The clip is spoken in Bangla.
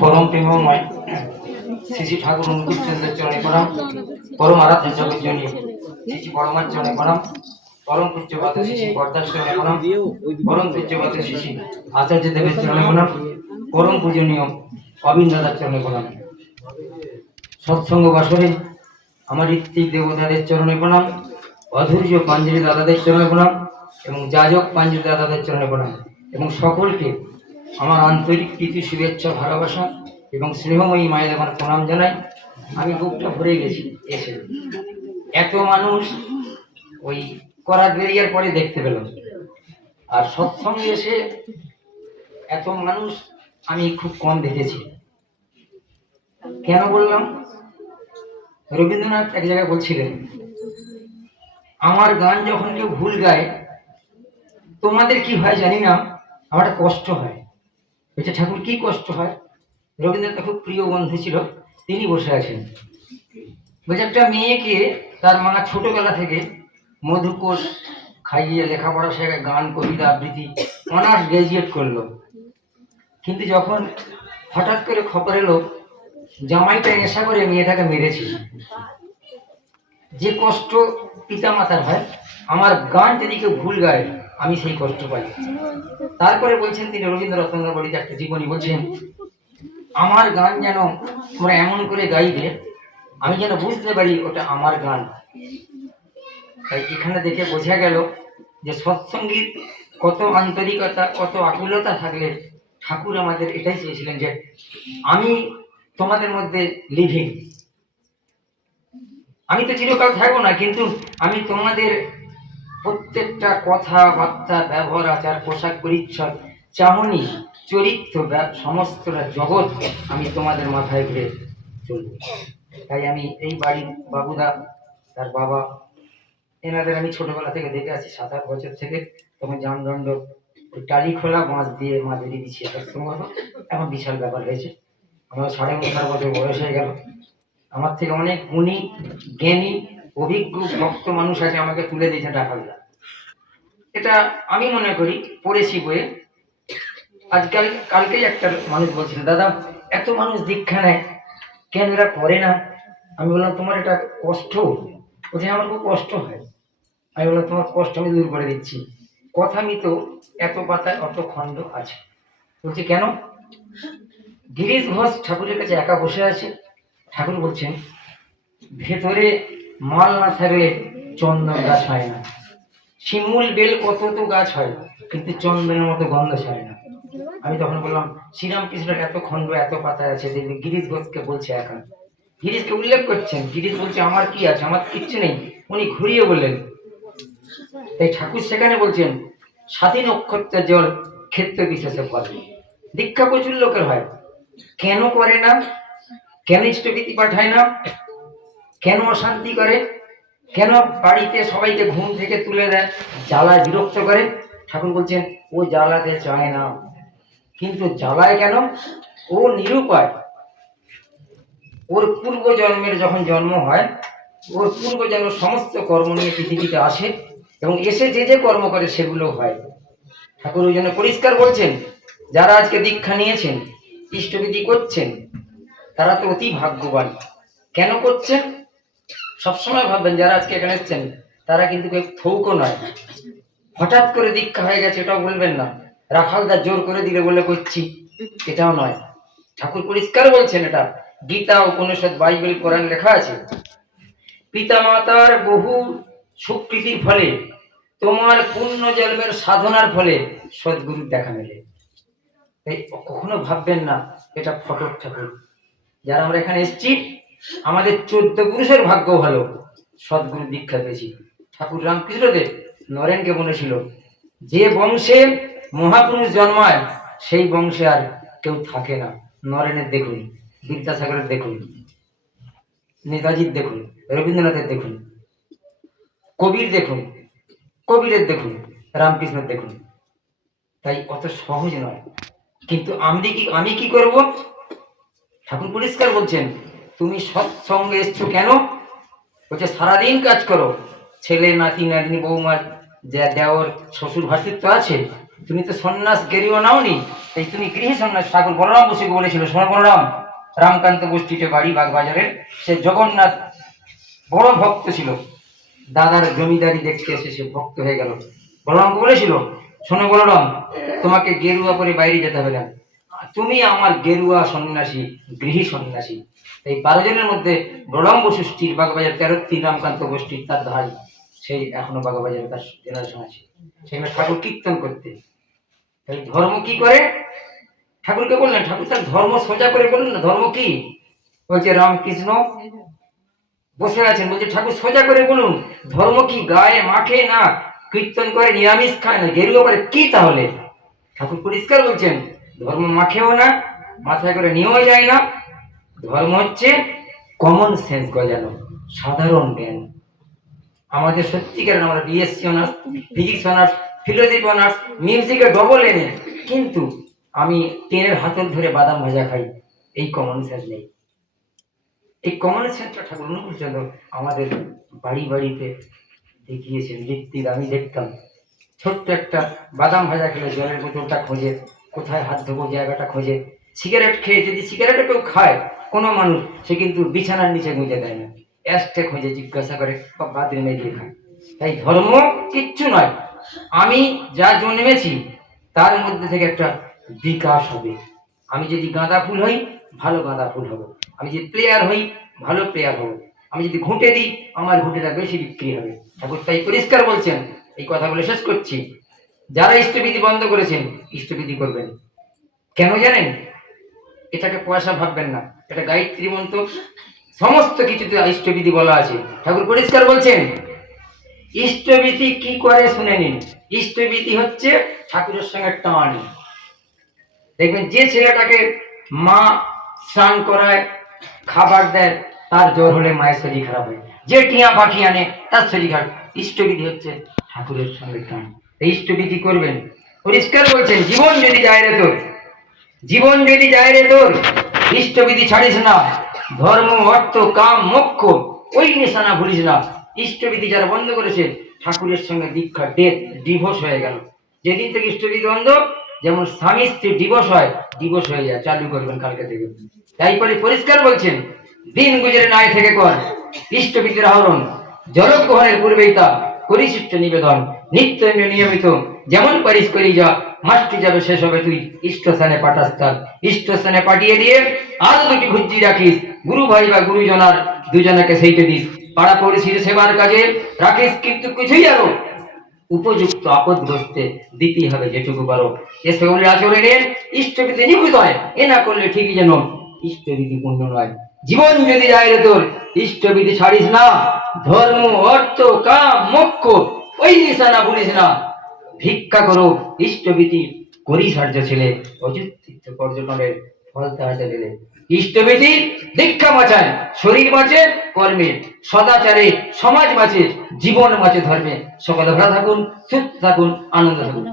পরম প্রেমময় শ্রী শ্রী ঠাকুর অনুকূলচন্দ্রের চরণে প্রণাম পরম আরাধ্য জগৎ জনী পরমার চরণে প্রণাম পরম পূজ্যপাত শ্রী শ্রী চরণে প্রণাম পরম পূজ্যপাত শ্রী আচার্য দেবের চরণে প্রণাম পরম পূজনীয় অবিন দাদার চরণে প্রণাম সৎসঙ্গ বাসরে আমার ঋত্বিক দেবতাদের চরণে প্রণাম, অধৈর্য পাঞ্জলি দাদাদের চরণে প্রণাম এবং যাজক পাঞ্জলি দাদাদের চরণে প্রণাম এবং সকলকে আমার আন্তরিক প্রীতি, শুভেচ্ছা, ভালোবাসা এবং স্নেহময়ী মায়ের আমার প্রণাম জানাই। আমি বুকটা ভরে গেছি, এসে। এত মানুষ ওই করাত বেরিয়ার পরে দেখতে পেলাম আর সৎসঙ্গে এসে এত মানুষ আমি খুব কম দেখেছি। কেন বললাম? রবীন্দ্রনাথ এক জায়গায় বলছিলেন, আমার গান যখন কেউ ভুল গায়, তোমাদের কি হয় জানি না, আমার কষ্ট হয়। বলছে ঠাকুর, কি কষ্ট হয়? রবীন্দ্রনাথ খুব প্রিয় বন্ধু ছিল, তিনি বসে আছেন। বলছে, একটা মেয়েকে তার মা ছোটবেলা থেকে মধুকোষ খাইয়ে লেখাপড়া শেখা গান, কবিতা, আবৃত্তি, অনার্স গ্র্যাজুয়েট করল। কিন্তু যখন হঠাৎ করে খবর এলো, জামাইটা নেশা করে মেয়েটাকে মেরেছে। যে কষ্ট পিতা মাতার হয়, আমার গান যদি কেউ ভুল গায় আমি সেই কষ্ট পাই। তারপরে বলছেন তিনি রবীন্দ্র রতনগর একটা জীবনী বলছেন, আমার গান যেন তোমরা এমন করে গাইবে, আমি যেন বুঝতে পারি ওটা আমার গান। তাই এখানে দেখে বোঝা গেল যে সৎসঙ্গীত কত আন্তরিকতা, কত আকুলতা থাকলে ঠাকুর আমাদের এটাই চেয়েছিলেন যে, আমি তোমাদের মধ্যে লিভিং আমি তো চিরকাল থাকব না, কিন্তু আমি তোমাদের প্রত্যেকটা কথাবার্তা ব্যবহার, আচার, পোশাক পরিচ্ছদ, চাহনি, চরিত্র সমস্তটা জগৎ আমি তোমাদের মাথায় ঘুরে চলবো তাই আমি এই বাড়ির বাবুদা, তার বাবা, এনাদের আমি ছোটবেলা থেকে দেখে আছি সাত আট বছর থেকে। জামদণ্ড ওই টালি খোলা বাঁশ দিয়ে মাঝারি বিছিয়ে থাকতাম এখন বিশাল ব্যাপার হয়েছে। আমার সাড়ে উনষাট বছর বয়স হয়ে গেল। আমার থেকে অনেক গুণী, জ্ঞানী অভিজ্ঞ, ভক্ত মানুষ আছে, আমাকে তুলে দিয়েছে ডাকালদা এটা আমি মনে করি, পড়েছি বইয়ে। আজকাল, কালকেই একটা মানুষ বলছিল, দাদা, এত মানুষ দীক্ষা নেয়, কেন এরা করে না? আমি বললাম, তোমার এটা কষ্ট। বলছে আমার খুব কষ্ট হয়। আমি বললাম, তোমার কষ্ট আমি দূর করে দিচ্ছি। কথা তো এত পাতায় অত খণ্ড আছে। বলছে, কেন? গিরিশ ঘোষ ঠাকুরের কাছে একা বসে আছে। ঠাকুর বলছেন, ভেতরে মাল না থাকলে চন্দন গাছ হয় না। শিমুল বেল কত তো গাছ হয়, কিন্তু চন্দনের মতো গন্ধ ছাড়ে না। আমি তখন বললাম শ্রীরামকৃষ্ণের এত খণ্ড, এত পাতা আছে, দেখবি গিরিশ ঘোষকে বলছে একা। গিরিশকে উল্লেখ করছেন, গিরিশ বলছে, আমার কি আছে? আমার কিচ্ছু নেই। উনি ঘুরিয়ে বললেন তাই ঠাকুর সেখানে বলছেন, স্বাধীন নক্ষত্রের জল ক্ষেত্র বিশেষে ফলে। দীক্ষা প্রচুর লোকের হয়। কেন করে না? কেন ইষ্টভীতি পাঠায় না? কেন অশান্তি করে? কেন বাড়িতে সবাইকে ঘুম থেকে তুলে দেয়? জ্বালায় বিরক্ত করে? ঠাকুর বলছেন, ও জ্বালাতে চায় না। কিন্তু জ্বালায় কেন? ও নিরুপায়। ওর পূর্ব জন্মের যখন জন্ম হয়, ওর পূর্ব জন্ম সমস্ত কর্ম নিয়ে পৃথিবীতে আসে এবং এসে যে যে কর্ম করে সেগুলো হয়। ঠাকুর ওই জন্য পরিষ্কার বলছেন, যারা আজকে দীক্ষা নিয়েছেন, ইষ্টবিধি করছেন, তারা তো অতি ভাগ্যবান। কেন করছেন? সবসময় ভাববেন যারা আজকে এখানে এসছেন, তারা কিন্তু কেউ থৌকো নয়। হঠাৎ করে দীক্ষা হয়ে গেছে, এটাও বলবেন না। রাখালদা জোর করে দিলে বলে করছি এটাও নয়। ঠাকুর পরিষ্কার বলছেন এটা। গীতা, উপনিষদ, বাইবেল, কোরআন লেখা আছে। পিতা মাতার বহু সুকৃতির ফলে, তোমার পূর্ণ জন্মের সাধনার ফলে সদ্গুরুর দেখা মেলে। কখনো ভাববেন না, এটা ফটক ঠাকুর। যারা আমরা এখানে এসেছি আমাদের চোদ্দ পুরুষের ভাগ্য ভালো। সদ্গুরু দীক্ষা পেয়েছি। ঠাকুর রামকৃষ্ণদেব নরেনকে বলেছিল, যে বংশে মহাপুরুষ জন্মায়, সেই বংশে আর কেউ থাকে না। নরেনের দেখুন, বিদ্যাসাগরের দেখুন, নেতাজির দেখুন, রবীন্দ্রনাথের দেখুন, কবির দেখুন, কবিরের দেখুন, রামকৃষ্ণের দেখুন। তাই অত সহজ নয়। কিন্তু আমি কি আমি কি করব? ঠাকুর পরিষ্কার বলছেন তুমি সৎসঙ্গে এসছো কেন? বলছে, সারাদিন কাজ করো। ছেলে, নাতি নাতনি বৌমার যা দেওয়ার শ্বশুর ভাতৃত্ব আছে, তুমি তো সন্ন্যাস গেরিও নাওনি, তাই তুমি গৃহে সন্ন্যাস। ঠাকুর বলরাম বসুকে বলেছিল, শোনো বলরাম, রামকান্ত গোষ্ঠীতে বাড়ি বাগবাজারের, সে জগন্নাথ বড় ভক্ত ছিল। দাদার জমিদারি দেখতে এসে সে ভক্ত হয়ে গেল। বলরামকে বলেছিল, শোনো বলরাম, তোমাকে গেরুয়া করে বাইরে যেতে হবে না। তুমি আমার গেরুয়া সন্ন্যাসী, গৃহী সন্ন্যাসী। এই বারো জনের মধ্যে বলরাম বসু স্ত্রীর বাগবাজার তেরো রামকান্ত গোষ্ঠীর তার ভাই সেই এখনও বাগবাজারে তার জেনারেশন আছে। সেই ঠাকুর কীর্তন করতে। তাই ধর্ম কি করে? ঠাকুরকে বললেন, ঠাকুর তার ধর্ম সোজা করে বললেন না, ধর্ম কি? বলছে, রামকৃষ্ণ বসে আছেন। বলছে, ঠাকুর, সোজা করে বলুন, ধর্ম কি? গায়ে মাখে না? কীর্তন করে নিরামিষ খায় না? গেরুয়া করে কি তাহলে? ঠাকুর পরিষ্কার বলছেন ধর্ম মাখেও না, মাথায় করে নিয়েও যায় না। ধর্ম হচ্ছে কমন সেন্স গজানো, সাধারণ জ্ঞান। আমাদের সত্যিকার আমরা BSc honours physics honours philosophy honours মিউজিকে ডবল এনে কিন্তু আমি টেনের হাতল ধরে বাদাম ভাজা খাই, এই কমন সেন্স নেই। এই কমন সেন্সটা ঠাকুর অনুকূলচন্দ্র আমাদের বাড়ি বাড়িতে দেখিয়েছেন ঋত্বিক আমি দেখতাম। ছোট্ট একটা বাদাম ভাজা খেলে জলের বোতলটা খোঁজে কোথায় হাত ধোবো, জায়গাটা খোঁজে। সিগারেট খেয়ে যদি সিগারেটও কেউ খায়, কোনো মানুষ, সে কিন্তু বিছানার নিচে গুঁজে দেয় না। অ্যাস্টে খোঁজে, জিজ্ঞাসা করে বাথরুমে দিয়ে খায় তাই ধর্ম কিচ্ছু নয়। আমি যা জন্মেছি, তার মধ্যে থেকে একটা বিকাশ হবে। আমি যদি গাঁদা ফুল হই, ভালো গাঁদা ফুল হব। আমি যদি প্লেয়ার হই, ভালো প্লেয়ার হব। আমি যদি ঘুঁটে দিই, আমার ঘুঁটেটা বেশি বিক্রি হবে। ঠাকুর তাই পরিষ্কার বলছেন। এই কথা বলে শেষ করছি। যারা ইষ্টবিধি বন্ধ করেছেন ইষ্টবিধি করবেন। কেন জানেন? এটাকে পয়সা ভাববেন না। এটা গায়ত্রী মন্ত্র। সমস্ত কিছুতে ইষ্টবিধি বলা আছে। ঠাকুর পরিষ্কার বলছেন ইষ্টবিধি কি করে শুনে নিন? ইষ্টবিধি হচ্ছে ঠাকুরের সঙ্গে টান। দেখবেন, যে ছেলেটাকে মা স্নান করায়, খাবার দেয়, তার জ্বর হলে মায়ের শরীর খারাপ হয়। যে টিয়া পাখি আনে, তার শরীর খারাপ। ইষ্টবিধি হচ্ছে ঠাকুরের সঙ্গে টান। এই ইষ্টবিধি করবেন? পরিষ্কার বলছেন, জীবন যদি যায় রে তোর, জীবন যদি যায় রে তোর, ইষ্টবিধি ছাড়িস না, ধর্ম, অর্থ, কাম, মোক্ষ, ওই নিশানা ভুলিস না। ইষ্টবিধি যারা বন্ধ করেছে, ঠাকুরের সঙ্গে দীক্ষা, ডেথ, ডিভোর্স হয়ে গেল। যেদিন থেকে ইষ্টবিধি বন্ধ, যেমন স্বামী স্ত্রী ডিভোর্স হয়, ডিভোর্স হয়ে যায়, চালু করবেন কালকে থেকে। তাই পরে পরিষ্কার বলছেন, দিন গুজরে নাই থেকে কর, ইষ্টবিধির আহরণ জলগ্রহণের পূর্বেই তা পরিশিষ্ট নিবেদন। নিত্য নিয়মিত। যেমন পারিস করি যা, মাসটি যাবে শেষ হবে তুই স্থানে পাঠাস তার স্থানে পাঠিয়ে দিয়ে আরও দুটি ভুজ্জি রাখিস। গুরু ভাই বা গুরুজনার দুজনাকে সেইটে দিস। পাড়া পড়িসির সেবার কাজে রাখিস কিন্তু কিছুই আরও। উপযুক্ত আপদগ্রস্তে দিতেই হবে যেটুকু পারো। এ সকলের আচরণে ইষ্টবিধি নিভৃত হয়। এ না করলে ঠিকই যেন ইষ্টবিধি পূর্ণ নয়। জীবন যদি যায় রে তোর ইষ্টবিধি ছাড়িস না। ধর্ম, অর্থ, কাম, মোক্ষ ওই নিশানা ভুলিস না। ভিক্ষা করো ইষ্টবিধি করি সার্য ছেলে। অযুত পর্যটনের ফল তাহাতে দিলে ইষ্টবিধি দীক্ষা বাঁচায়, শরীর বাঁচে, কর্মে। সদাচারে সমাজ বাঁচে, জীবন বাঁচে, ধর্মে। সকলে ভালো থাকুন, সুস্থ থাকুন, আনন্দ থাকুন।